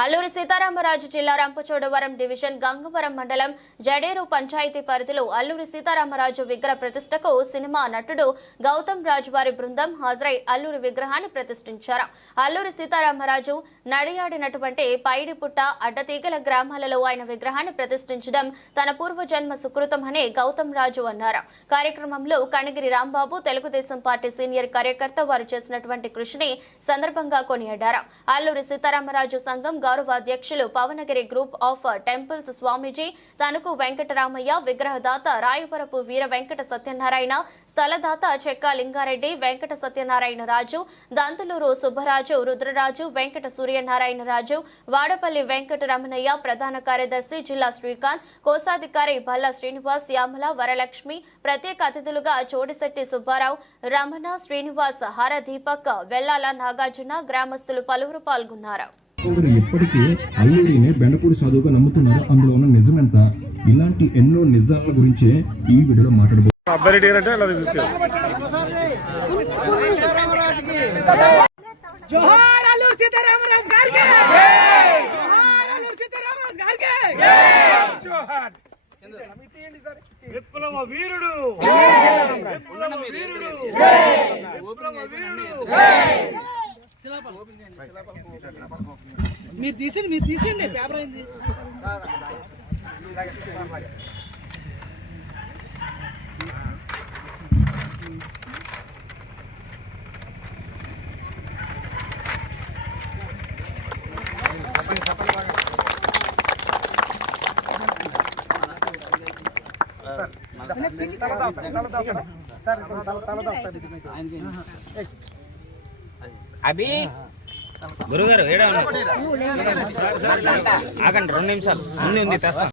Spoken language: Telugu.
అల్లూరి సీతారామరాజు జిల్లా రంపచోడవరం డివిజన్ గంగవరం మండలం జడేరు పంచాయతీ పరిధిలో అల్లూరి సీతారామరాజు విగ్రహ ప్రతిష్టకు సినిమా నటుడు గౌతమ్ రాజు వారి బృందం హాజరై అల్లూరి విగ్రహాన్ని ప్రతిష్ఠించారు. అల్లూరి సీతారామరాజు నడియాడినటువంటి పైడిపుట్ట అడ్డతీగల గ్రామాలలో ఆయన విగ్రహాన్ని ప్రతిష్ఠించడం తన పూర్వజన్మ సుకృతం అని గౌతమ్ రాజు అన్నారు. కార్యక్రమంలో కనగిరి రాంబాబు తెలుగుదేశం పార్టీ సీనియర్ కార్యకర్త వారు చేసినటువంటి కృషిని సందర్భంగా కొనియాడారు. అల్లూరి సీతారామరాజు సంఘం గౌరవ అధ్యక్షులు Pavanagiri group of temples Swamiji Tanuku Venkataramayya విగ్రహదాత Rayavarapu Veera Venkata Satyanarayana స్థలదాత చెక్క లింగారెడ్డి వెంకట సత్యనారాయణ రాజు దంతులూరు సుబ్బరాజు రుద్రరాజు వెంకట సూర్యనారాయణ రాజు వాడపల్లి వెంకట రమణయ్య ప్రధాన కార్యదర్శి జిల్లా శ్రీకాంత్ కోశాధికారి బల్ల శ్రీనివాస్ యామల వరలక్ష్మి ప్రత్యేక అతిథులుగా చోడిశెట్టి సుబ్బారావు రమణ శ్రీనివాస్ హర దీపక్ వెల్లాల నాగార్జున గ్రామస్తులు పలువురు పాల్గొన్నారు. కొందరు ఎప్పటికీ అల్లూరిని బెండపూడి చదువుగా నమ్ముతున్నారు. అందులో ఉన్న నిజమెంత? ఇలాంటి ఎన్నో నిజాల గురించే ఈ వీడియోలో మాట్లాడబో అబ్బారెడ్డి గారు అంటే అలా తీసుకెళ్ళి జోహార్ అల్లూరు సీతారామరాజు గారికి! జోహార్ అల్లూరు సీతారామరాజు గారికి! విప్లవ వీరుడు! విప్లవ వీరుడు! విప్లవ వీరుడు! మీరు తీసిండి మీరు తీసిండి పేపర్ అయింది. అభి! గురుగారు ఏడా ఆగండి రెండు నిమిషాలు. ఉంది ఉంది తెస్తా